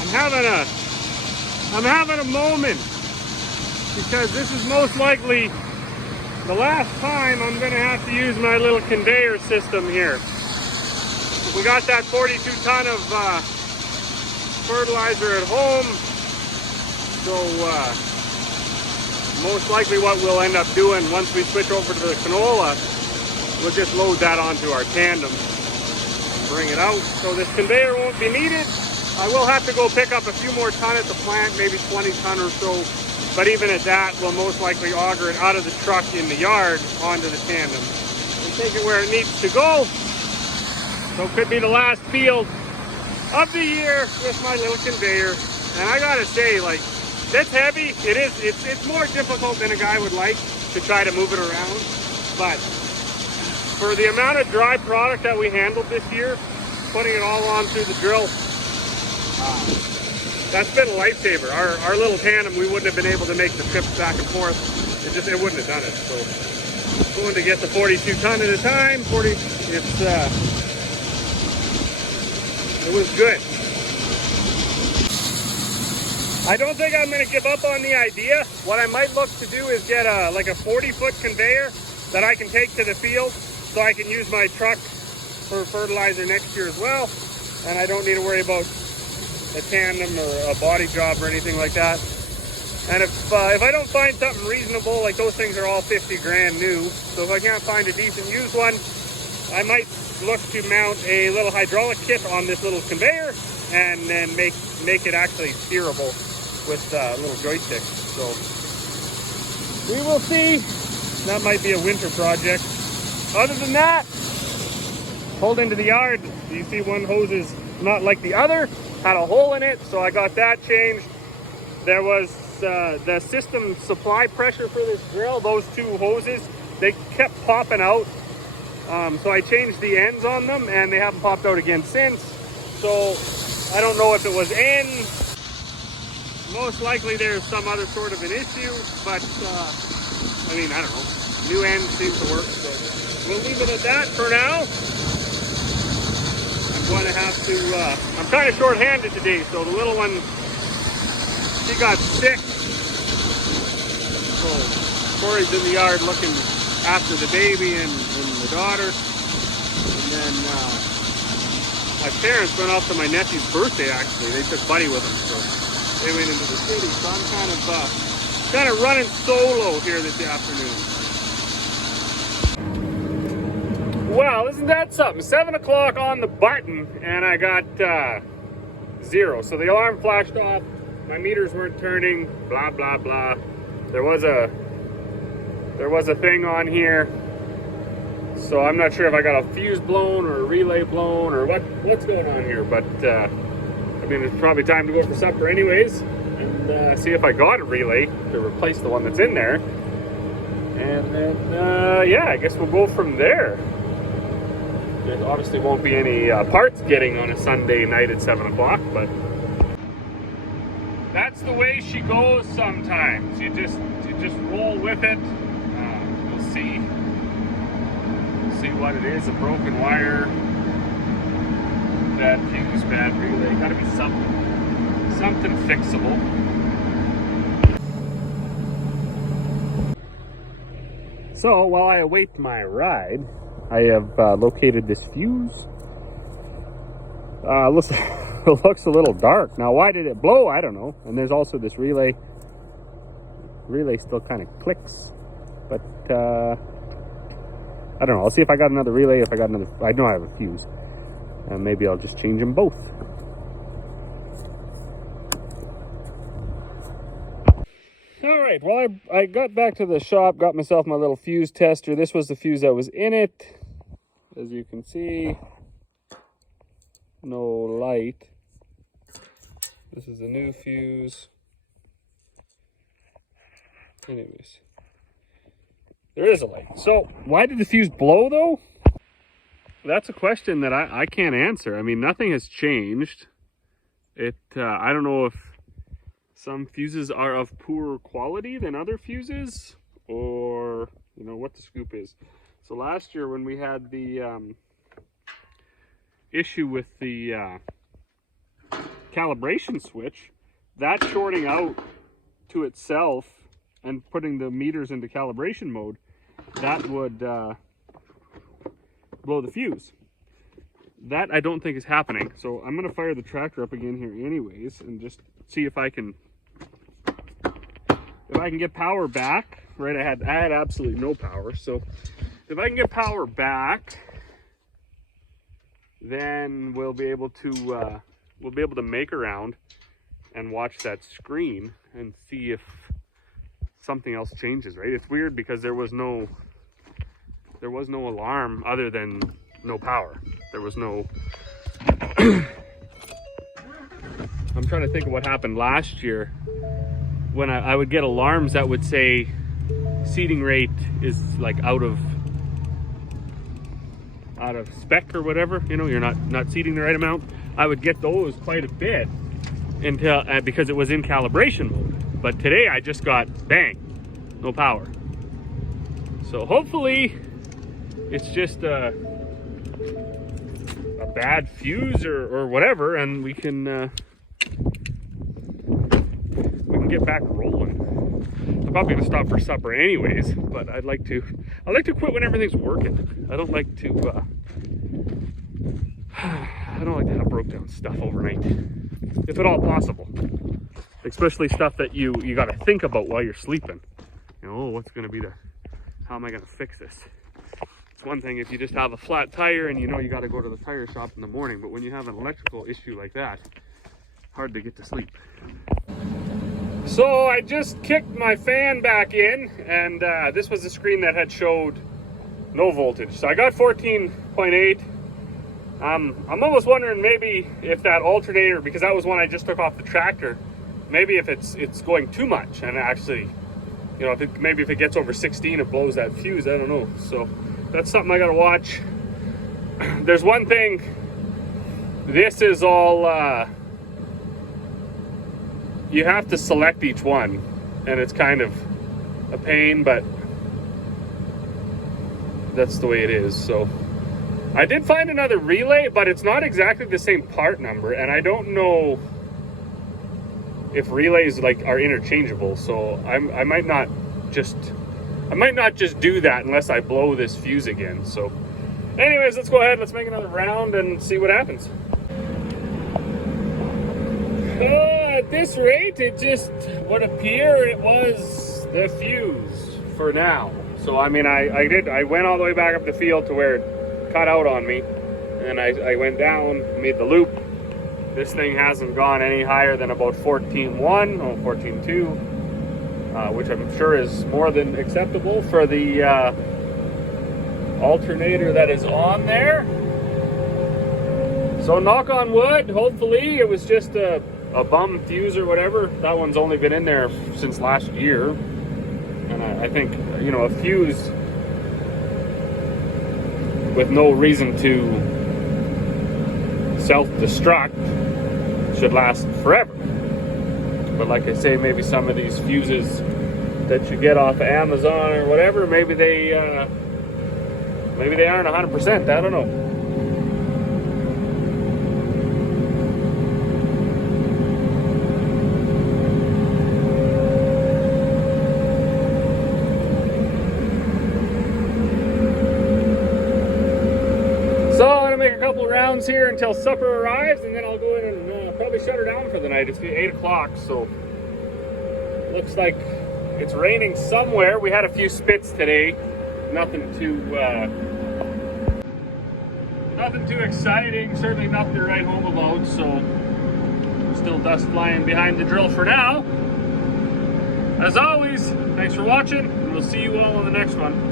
I'm having a moment, because this is most likely the last time I'm going to have to use my little conveyor system here. We got that 42 ton of fertilizer at home, so most likely what we'll end up doing once we switch over to the canola, we'll just load that onto our tandem and bring it out. So this conveyor won't be needed. I will have to go pick up a few more ton at the plant, maybe 20 ton or so. But even at that, we'll most likely auger it out of the truck in the yard onto the tandem and take it where it needs to go. So it could be the last field of the year with my little conveyor. And I gotta say, like, that's heavy. It's more difficult than a guy would like to try to move it around. But for the amount of dry product that we handled this year, putting it all on through the drill, that's been a lifesaver. Our little tandem, we wouldn't have been able to make the trips back and forth. It wouldn't have done it. So going to get the 42 ton at a time, it was good. I don't think I'm going to give up on the idea. What I might look to do is get like a 40-foot conveyor that I can take to the field so I can use my truck for fertilizer next year as well. And I don't need to worry about a tandem or a body job or anything like that. And if I don't find something reasonable, like those things are all 50 grand new. So if I can't find a decent used one, I might look to mount a little hydraulic kit on this little conveyor and then make it actually steerable with little joysticks. So we will see. That might be a winter project. Other than that, pulled into the yard. You see one hose is not like the other, had a hole in it, so I got that changed. There was the system supply pressure for this drill, those two hoses, they kept popping out. So I changed the ends on them and they haven't popped out again since. So I don't know if it was in. Most likely there's some other sort of an issue, but I mean, I don't know. New ends seem to work, so we'll leave it at that for now. I'm going to have to, I'm kind of short-handed today, so the little one, she got sick. So Corey's in the yard looking after the baby and the daughter. And then my parents went off to my nephew's birthday, actually. They took Buddy with them, so they went into the city. So I'm kind of running solo here this afternoon. Well, isn't that something? 7 o'clock on the button, and I got 0. So the alarm flashed off. My meters weren't turning. Blah blah blah. There was a thing on here. So I'm not sure if I got a fuse blown or a relay blown or what's going on here. But I mean, it's probably time to go for supper anyways, and see if I got a relay to replace the one that's in there. And then yeah, I guess we'll go from there. There obviously won't be any parts getting on a Sunday night at 7 o'clock, but that's the way she goes sometimes. You just roll with it. We'll see what it is. A broken wire, bad fuse, bad relay. Gotta be something fixable. So while I await my ride, I have located this fuse. Listen, it looks a little dark. Now, why did it blow? I don't know. And there's also this relay. Relay still kind of clicks, but I don't know. I'll see if I got another relay. If I got another, I know I have a fuse, and maybe I'll just change them both. All right. Well, I got back to the shop, got myself my little fuse tester. This was the fuse that was in it. As you can see, no light. This is a new fuse. Anyways, there is a light. So why did the fuse blow though? That's a question that I can't answer. I mean, nothing has changed. I don't know if some fuses are of poorer quality than other fuses, or you know what the scoop is. So last year when we had the issue with the calibration switch, that shorting out to itself and putting the meters into calibration mode, that would blow the fuse. That I don't think is happening. So I'm gonna fire the tractor up again here anyways and just see if I can get power back. Right, I had absolutely no power. So if I can get power back, then we'll be able to make around and watch that screen and see if something else changes. Right, it's weird because there was no alarm other than no power. There was no I'm trying to think of what happened last year when I would get alarms that would say seeding rate is like out of spec or whatever, you know, you're not seeding the right amount. I would get those quite a bit until because it was in calibration mode. But today I just got bang, no power. So hopefully it's just a bad fuse or whatever, and we can get back rolling. I'm probably gonna stop for supper anyways, but I like to quit when everything's working. I don't like to have broke down stuff overnight, if at all possible. Especially stuff that you got to think about while you're sleeping. You know, what's gonna be how am I gonna fix this? It's one thing if you just have a flat tire and you know you got to go to the tire shop in the morning, but when you have an electrical issue like that, hard to get to sleep. So I just kicked my fan back in, and this was the screen that had showed no voltage. So I got 14.8. I'm almost wondering maybe if that alternator, because that was one I just took off the tractor, maybe if it's going too much and actually, you know, maybe if it gets over 16, it blows that fuse. I don't know. So that's something I gotta watch. There's one thing. This is all. You have to select each one, and it's kind of a pain, but that's the way it is. So I did find another relay, but it's not exactly the same part number, and I don't know if relays like are interchangeable. So I might not just do that unless I blow this fuse again. So anyways, let's go ahead, let's make another round and see what happens. At this rate, it just would appear it was the fuse for now. So I mean, I went all the way back up the field to where it cut out on me, and I went down, made the loop. This thing hasn't gone any higher than about 14.1 or 14.2, which I'm sure is more than acceptable for the alternator that is on there. So knock on wood, hopefully it was just a bum fuse or whatever. That one's only been in there since last year, and I think, you know, a fuse with no reason to self-destruct should last forever. But like I say, maybe some of these fuses that you get off of Amazon or whatever, maybe they aren't 100%. I don't know. Make a couple rounds here until supper arrives, and then I'll go in and probably shut her down for the night. It's 8 o'clock, so looks like it's raining somewhere. We had a few spits today, nothing too exciting, certainly nothing to write home about. So still dust flying behind the drill for now. As always, thanks for watching, and we'll see you all on the next one.